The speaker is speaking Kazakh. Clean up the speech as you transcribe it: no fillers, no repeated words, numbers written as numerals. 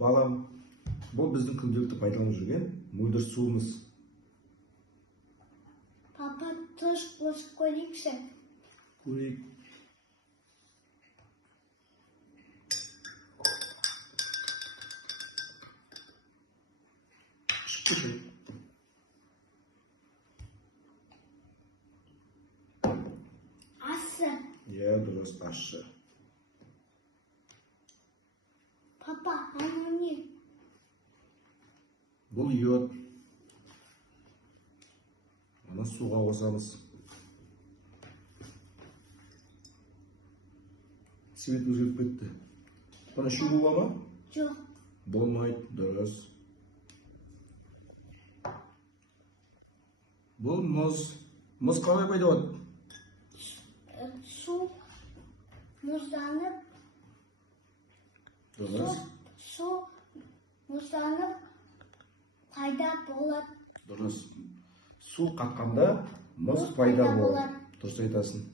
Балам, бұл біздің күнделікті пайдаланып жүрген мөлдір суымыз. Папа, тұз қосып көрейікші? Көрейік. Асы. Дұрыс, ащы. Папа, анау не? Бұл йод. Аны суға қосамыз. Свет өзгеріп кетті. Бұны ішу бола ма? Жоқ. Болмайды, дұрыс. Бұл мұз. Мұз қалай пайда болады? Су мұзданып, Дұрыс. су мұзданып пайда болады. Дұрыс. Су қатқанда мұз пайда болады. Дұрыс айтасың.